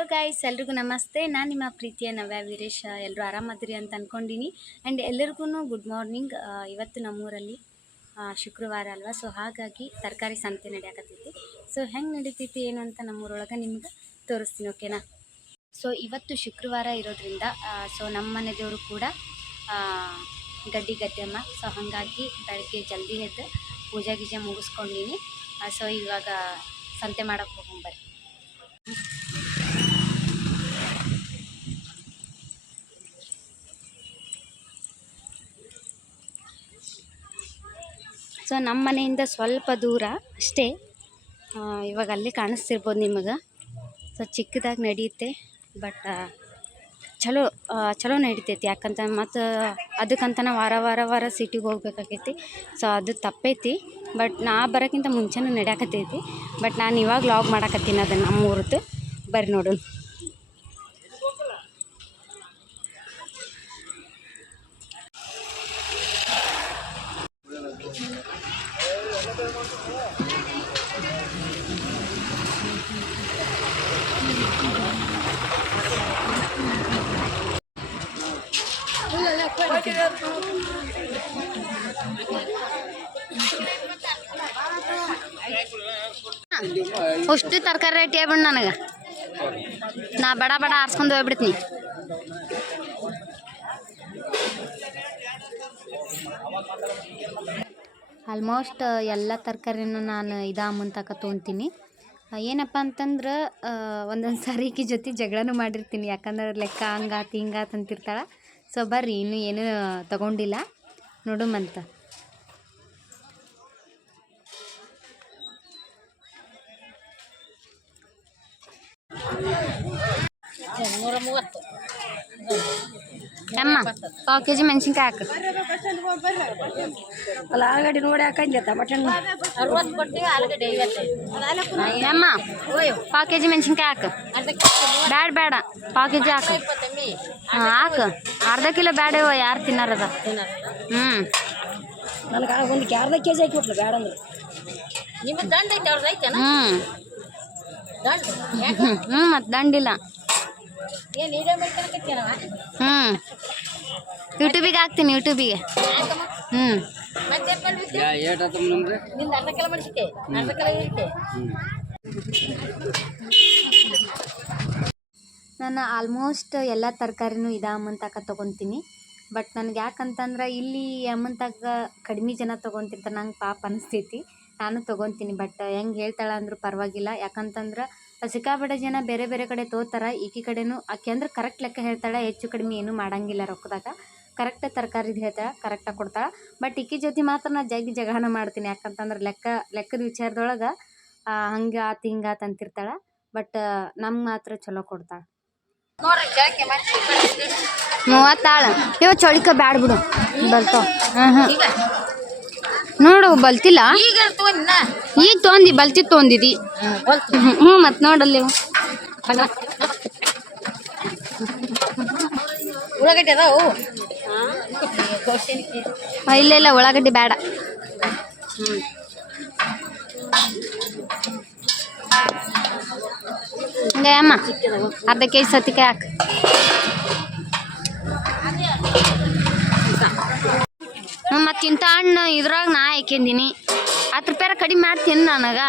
Hello guys, ಎಲ್ರಿಗೂ ನಮಸ್ತೆ. ನಾನು ನಿಮ್ಮ ಪ್ರೀತಿಯ ನವ್ಯ ವೀರೇಶ್. ಎಲ್ಲರೂ ಆರಾಮದಿರಿ ಅಂತ ಅಂದ್ಕೊಂಡಿನಿ. ಆ್ಯಂಡ್ ಎಲ್ಲರಿಗೂ ಗುಡ್ ಮಾರ್ನಿಂಗ್. ಇವತ್ತು ನಮ್ಮೂರಲ್ಲಿ ಶುಕ್ರವಾರ ಅಲ್ವಾ, ಸೊ ಹಾಗಾಗಿ ತರಕಾರಿ ಸಂತೆ ನಡೆಯಕತ್ತೈತಿ. ಸೊ ಹೆಂಗೆ ನಡೀತೈತಿ ಏನು ಅಂತ ನಮ್ಮೂರೊಳಗೆ ನಿಮ್ಗೆ ತೋರಿಸ್ತೀನಿ, ಓಕೆನಾ. ಸೊ ಇವತ್ತು ಶುಕ್ರವಾರ ಇರೋದ್ರಿಂದ ಸೊ ನಮ್ಮ ಮನೆ ದೇವರು ಕೂಡ ಗದ್ದೆಮ್ಮ. ಸೊ ಹಾಗಾಗಿ ಬೆಳಗ್ಗೆ ಜಲ್ದಿ ಎದ್ದು ಪೂಜೆ ಗೀಜೆ ಮುಗಿಸ್ಕೊಂಡಿನಿ. ಸೊ ಇವಾಗ ಸಂತೆ ಮಾಡೋಕ್ಕೆ ಹೋಗ್ಬರ್ರಿ. ಸೊ ನಮ್ಮ ಮನೆಯಿಂದ ಸ್ವಲ್ಪ ದೂರ ಅಷ್ಟೇ. ಇವಾಗ ಅಲ್ಲಿ ಕಾಣಿಸ್ತಿರ್ಬೋದು ನಿಮಗೆ. ಸೊ ಚಿಕ್ಕದಾಗಿ ನಡೆಯುತ್ತೆ, ಬಟ್ ಚಲೋ ನಡಿತೈತಿ. ಯಾಕಂತ ಮತ್ತು ಅದಕ್ಕಂತನ ವಾರ ಸಿಟಿಗೆ ಹೋಗ್ಬೇಕಾಗೈತಿ. ಸೊ ಅದು ತಪ್ಪೈತಿ, ಬಟ್ ನಾ ಬರೋಕ್ಕಿಂತ ಮುಂಚೆನೇ ನಡೆಯಕತ್ತೈತಿ. ಬಟ್ ನಾನು ಇವಾಗ ಲಾಗ್ ಮಾಡಕತ್ತೀನಿ ಅದನ್ನು ನಮ್ಮ ಊರದ್ದು. ಬರ್ರಿ ನೋಡು. ಅಷ್ಟು ತರಕಾರಿ ರೇಟ್ ಹೇಳ್ಬಿಡು ನನಗೆ. ನಾ ಬಡ ಆರಿಸ್ಕೊಂಡು ಹೋಗ್ಬಿಡ್ತೀನಿ. ಆಲ್ಮೋಸ್ಟ್ ಎಲ್ಲ ತರಕಾರಿನೂ ನಾನು ಅಮೌಂಟ್ ತಕ ತೊಗೊತೀನಿ. ಏನಪ್ಪ ಅಂತಂದ್ರೆ ಒಂದೊಂದು ಸಾರಿ ಈಕಿ ಜೊತೆ ಜಗಳನೂ ಮಾಡಿರ್ತೀನಿ. ಯಾಕಂದ್ರೆ ಲೆಕ್ಕ ಹಂಗಾತು ಹಿಂಗಾತು ಅಂತಿರ್ತಾಳೆ. ಸೊ ಬರ್ರಿ, ಇನ್ನೂ ಏನೂ ತಗೊಂಡಿಲ್ಲ, ನೋಡುಮಂತ. ಅಮ್ಮ ಪಾವು ಕೆಜಿ ಮೆಣಸಿನ್ಕಾಯಿ ಹಾಕು. ಆಲೂಗಡ್ಡೆ ನೋಡಿ ಹಾಕಂತ ಮಟನ್. ಅಮ್ಮ ಪಾವು ಕೆಜಿ ಮೆಣಸಿನ್ಕಾಯಿ ಹಾಕು. ಬೇಡ ಪಾವು ಕೆಜಿ ಹಾಕು. ಹಾಕು. ಅರ್ಧ ಕಿಲೋ ಬೇಡ, ಯಾರು ತಿನ್ನಾರದ? ನನಗೆ ಒಂದು ಅರ್ಧ ಕೆಜಿ ಹಾಕಿಬಿಟ್ಲು ಬೇಡ ಅಂದ್ರೆ. ಮತ್ತು ದಂಡಿಲ್ಲ. ಯೂಟ್ಯೂಬಿಗೆ ಹಾಕ್ತೀನಿ, ಯೂಟ್ಯೂಬಿಗೆ. ನಾನು ಆಲ್ಮೋಸ್ಟ್ ಎಲ್ಲ ತರಕಾರಿನೂ ಅಮೌಂಟ್ ತೊಗೊತೀನಿ. ಬಟ್ ನನಗೆ ಯಾಕಂತಂದ್ರೆ ಇಲ್ಲಿ ಅಮೌಂಟಾಗ ಕಡಿಮೆ ಜನ ತೊಗೊತಿರ್ತಾರೆ. ನಂಗೆ ಪಾಪ ಅನಿಸ್ತೈತಿ, ನಾನು ತೊಗೊತೀನಿ. ಬಟ್ ಹೆಂಗೆ ಹೇಳ್ತಾಳೆ ಅಂದರೂ ಪರವಾಗಿಲ್ಲ. ಯಾಕಂತಂದ್ರೆ ಸಿಕ್ಕಾಪಟ್ಟೆ ಜನ ಬೇರೆ ಬೇರೆ ಕಡೆ ತೋತಾರೆ. ಈಕಿ ಕಡೆನೂ ಆಕೆ ಅಂದ್ರೆ ಕರೆಕ್ಟ್ ಲೆಕ್ಕ ಹೇಳ್ತಾಳೆ, ಹೆಚ್ಚು ಕಡಿಮೆ ಏನೂ ಮಾಡಂಗಿಲ್ಲ ರೊಕ್ಕದಾಗ. ಕರೆಕ್ಟ್ ತರಕಾರಿದು ಹೇಳ್ತಾಳೆ, ಕರೆಕ್ಟಾಗಿ ಕೊಡ್ತಾಳೆ. ಬಟ್ ಈಕಿ ಜೊತೆ ಮಾತ್ರ ನಾನು ಜಗಳನ ಮಾಡ್ತೀನಿ. ಯಾಕಂತಂದ್ರೆ ಲೆಕ್ಕದ ವಿಚಾರದೊಳಗೆ ಹಂಗಾತು ಹಿಂಗಾತು ಅಂತಿರ್ತಾಳೆ. ಬಟ್ ನಮ್ಗೆ ಮಾತ್ರ ಚಲೋ ಕೊಡ್ತಾಳೆ. 36 ಇವ ಚಳಿಕ ಬ್ಯಾಡ ಬಿಡು, ಬರ್ತಾವ. ನೋಡು ಬಲ್ತಿಲ್ಲ. ಈಗ ತೊಂದಿ ಬಲ್ತಿ ತೊಂದಿದಿ. ಮತ್ತು ನೋಡಲ್ಲಿ ಉಳ್ಳಾಗಡ್ಡಿ ಅದಾವು. ಇಲ್ಲ ಉಳ್ಳಾಗಡ್ಡಿ ಬೇಡ. ಹಂಗೆ ಅಮ್ಮ ಅರ್ಧ ಕೆಜಿ ಸೌತೆಕಾಯಿ ಹಾಕು. ಮತ್ತು ಇಂಥ ಹಣ್ಣು ಇದ್ರಾಗ ನಾ ಹಾಕಿದ್ದೀನಿ. 10 ರೂಪಾಯಿ ಕಡಿಮೆ ಮಾಡ್ತೀನಿ ನನಗೆ.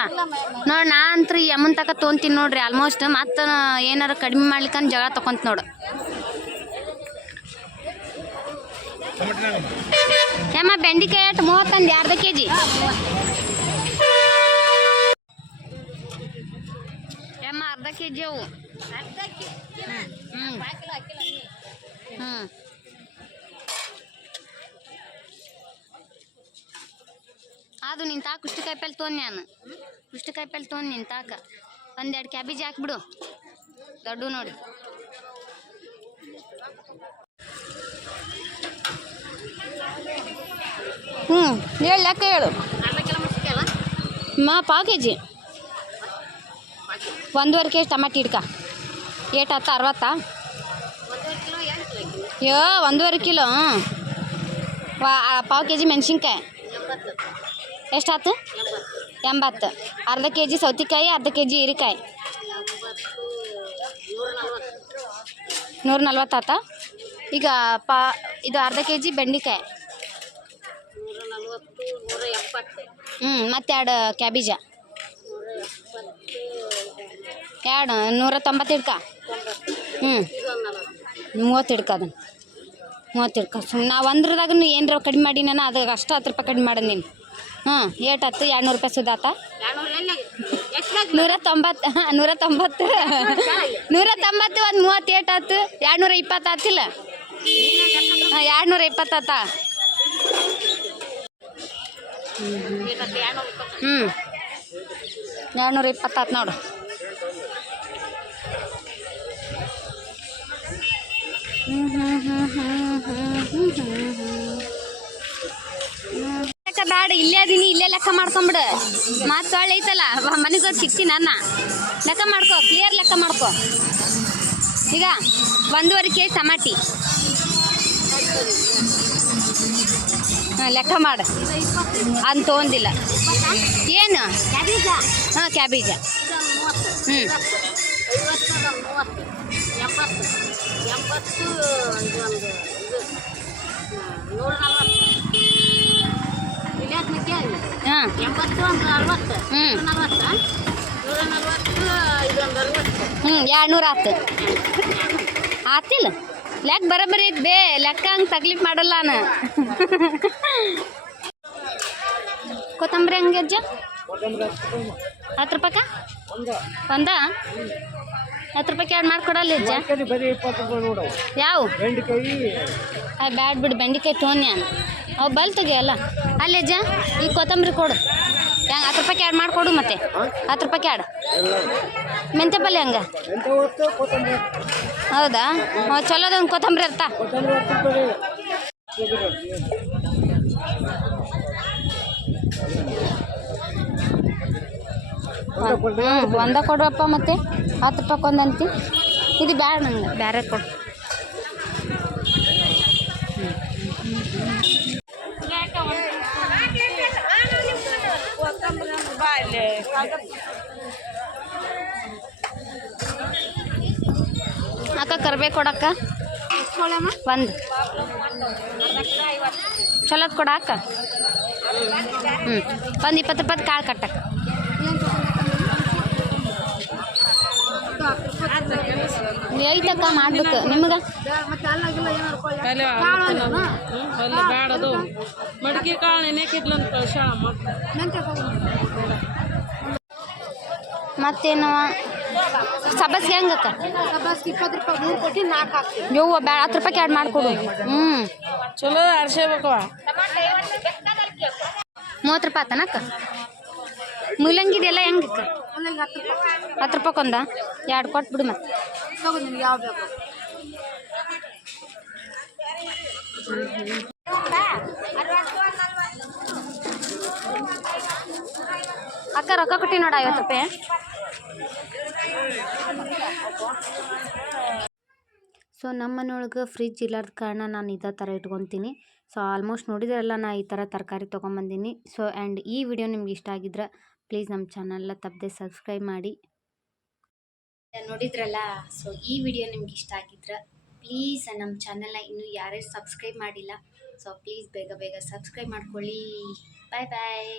ನೋಡಿ, ನಾ ಅಂತೂ ಈ ಅಮೌಂಟ್ ತೊಗೊತೀನಿ ನೋಡ್ರಿ ಆಲ್ಮೋಸ್ಟ್. ಮತ್ತು ಏನಾರು ಕಡಿಮೆ ಮಾಡ್ಲಿಕ್ಕಂದು ಜಗಳ ತೊಗೊಂತ ನೋಡು. ಏಮ್ಮ ಬೆಂಡೆಕಾಯಿ ಎಷ್ಟು 30 ಅರ್ಧ ಕೆಜಿ. ಏಮ್ಮ ಅರ್ಧ ಕೆಜಿ ಅವು. ಅದು ನಿನ್ ತಾಕ ಕುಷ್ಟಕಾಯಿ ಪಲ್ಲೆ ತೊಗೊಂಡು ನಾನು ಕುಷ್ಟಕಾಯಿ ಪಲ್ಲೆ ತೊಗೊಂಡು ನಿನ್ ತಾಕ 1-2 ಕ್ಯಾಬೇಜ್ ಹಾಕ್ಬಿಡು, ದೊಡ್ಡ ನೋಡಿ. ಹೇಳು ಲೆಕ್ಕ ಹೇಳು. ಪಾವು ಕೆಜಿ 1.5 ಕೆಜಿ ಟಮಾಟಿ ಹಿಡ್ಕ. ಏಟು 10 60? 1.5 ಕಿಲೋ. ಪಾವು ಕೆಜಿ ಮೆಣಸಿನ್ಕಾಯಿ ಎಷ್ಟಾಯ್ತು? 80. ಅರ್ಧ ಕೆಜಿ ಸೌತೆಕಾಯಿ, ಅರ್ಧ ಕೆಜಿ ಹೀರೆಕಾಯಿ. 140 ಆತ. ಈಗ ಇದು ಅರ್ಧ kg ಬೆಂಡೆಕಾಯಿ. 140, 170. ಮತ್ತೆ 2 ಕ್ಯಾಬೇಜ. 190 ಇಡ್ಕ. 30 ಇಡ್ಕ ಅದನ್ನು. 30 ಇಡ್ಕ. ನಾವು ಒಂದ್ರದಾಗ ಏನರ ಕಡಿಮೆ ಮಾಡಿ ನಾನು ಅದಾಗ ಅಷ್ಟು 10 ರೂಪಾಯಿ ಕಡಿಮೆ ಮಾಡೋದು ನೀನು. ಏಟ್ ಆಯ್ತು? 200 ರೂಪಾಯಿ ಸುದ್ದಾತ. 190. 190. 190 ಒಂದು 30 ಏಟ್ ಆಯ್ತು? 220 ಆತಿಲ್ಲ? 220 ಆತ. 220 ಆತು ನೋಡು. ಬ್ಯಾಡ, ಇಲ್ಲೇ ಅದೀನಿ, ಇಲ್ಲೇ ಲೆಕ್ಕ ಮಾಡ್ಕೊಂಬಿಡು. ಮತ್ತೆ ಒಳ್ಳೆ ಐತಲ್ಲ ಮನೆಗೆ ಹೋಗಿ ಸಿಗ್ತೀನಿ ನನ್ನ. ಲೆಕ್ಕ ಮಾಡ್ಕೊ, ಕ್ಲಿಯರ್ ಲೆಕ್ಕ ಮಾಡ್ಕೊ. ಈಗ 1.5 kg ಟಮಾಟಿ. ಲೆಕ್ಕ ಮಾಡು. ಅಂತ ತೊಗೊಂದಿಲ್ಲ ಏನು? ಕ್ಯಾಬೇಜ. 200 ಆತು. ಆತಿಲ್ಲ? ಲೆಕ್ಕ ಬರೋಬ್ಬರಿ ಐತೆ ಬೇ. ಲೆಕ್ಕ ಹಂಗೆ ತಕ್ಲೀಫ್ ಮಾಡಲ್ಲ ನಾನು. ಕೊತ್ತಂಬರಿ ಹಂಗೆ ಅಜ್ಜ 10 ರೂಪಾಯಿ ಒಂದ? 10 ರೂಪಾಯಿ 2 ಮಾಡ್ಕೊಡಲ್ಲ ಅಜ್ಜ? ಯಾವ ಬ್ಯಾಡ್ ಬಿಡು, ಬೆಂಡೆಕಾಯಿ ತೊಗೊಂಡು ನಾನು ಅವು ಬಲ್ ತೆಗಿಯಲ್ಲ. ಅಲ್ಲಿ ಅಜ್ಜ ಈ ಕೊತ್ತಂಬರಿ ಕೊಡು. ಹೆಂಗೆ 10 ರೂಪಾಯಿ 2 ಮಾಡಿಕೊಡು. ಮತ್ತೆ 10 ರೂಪಾಯಿ 2 ಮೆಂತ್ಯ ಪಲ್ಯ ಹಂಗೆ. ಹೌದಾ? ಚಲೋದೊಂದು ಕೊತ್ತಂಬರಿ ಇರ್ತಾ. ಒಂದ ಕೊಡುವಪ್ಪ. ಮತ್ತೆ 10 ರೂಪಾಯಿ ಒಂದಂತಿ. ಇದು ಬ್ಯಾಡ ನಂಗೆ, ಬೇರೆ ಕೊಡು. ಅಕ್ಕ ಕರ್ಬೇಕು ಕೊಡಕ್ಕ. ಒಂದು ಚಲೋದು ಕೊಡ ಅಕ್ಕ. ಒಂದು 20 ರೂಪಾಯಿ ಕಾಳು ಕಟ್ಟಕ್ಕ. ಐತಕ್ಕ ಮಾಡ್ಬೇಕು ನಿಮ್ಗೆ. ಮಡಿಕೆ ಕಾಳು ನೆನೆಕಿದ್ಲಂತ ಮತ್ತೇನು ಸಬ್ಬಸ್ಗೆ ಹೆಂಗಕ್ಕ? 20 ರೂಪಾಯಿ 3 ಕೊಟ್ಟು 4 ಹಾಕ್ತೀವಿ. ಯವ್ವ ಬ್ಯಾಡ, 10 ರೂಪಾಯಿ 2 ಮಾಡಿಕೊಡು. ಚಲೋ ಅರ್ಸೇಬೇಕವ. 30 ರೂಪಾಯಿ ಆತನಕ್ಕ? ಮುಲ್ಲಂಗಿ ಇದೆಲ್ಲ ಹೆಂಗಕ್ಕ? 10 ರೂಪಾಯಿ ಒಂದ 2 ಕೊಟ್ಬಿಡು. ಮತ್ತೆ ಯಾವ ಬೇಕು? ಅಕ್ಕ ರೊಕ್ಕ ಕೊಟ್ಟಿ ನೋಡ 50 ರೂಪಾಯಿ. ಸೊ ನಮ್ಮ ಮನೆಯೊಳಗೆ ಫ್ರಿಜ್ ಇಲ್ಲಾರ್ದ ಕಾರಣ ನಾನು ಇದೇ ಥರ ಇಟ್ಕೊತೀನಿ. ಸೊ ಆಲ್ಮೋಸ್ಟ್ ನೋಡಿದ್ರಲ್ಲ, ನಾ ಈ ಥರ ತರಕಾರಿ ತೊಗೊಂಬಂದೀನಿ. ಸೊ ಆ್ಯಂಡ್ ಈ ವಿಡಿಯೋ ನಿಮ್ಗೆ ಇಷ್ಟ ಆಗಿದ್ರೆ ಪ್ಲೀಸ್ ನಮ್ಮ ಚಾನಲ್ನ ತಪ್ಪದೆ ಸಬ್ಸ್ಕ್ರೈಬ್ ಮಾಡಿ. ನೋಡಿದ್ರಲ್ಲ, ಸೊ ಈ ವಿಡಿಯೋ ನಿಮ್ಗೆ ಇಷ್ಟ ಆಗಿದ್ರೆ ಪ್ಲೀಸ್ ನಮ್ಮ ಚಾನಲ್ನ ಇನ್ನೂ ಯಾರ್ಯಾರು ಸಬ್ಸ್ಕ್ರೈಬ್ ಮಾಡಿಲ್ಲ, ಸೊ ಪ್ಲೀಸ್ ಬೇಗ ಬೇಗ ಸಬ್ಸ್ಕ್ರೈಬ್ ಮಾಡ್ಕೊಳ್ಳಿ. ಬಾಯ್ ಬಾಯ್.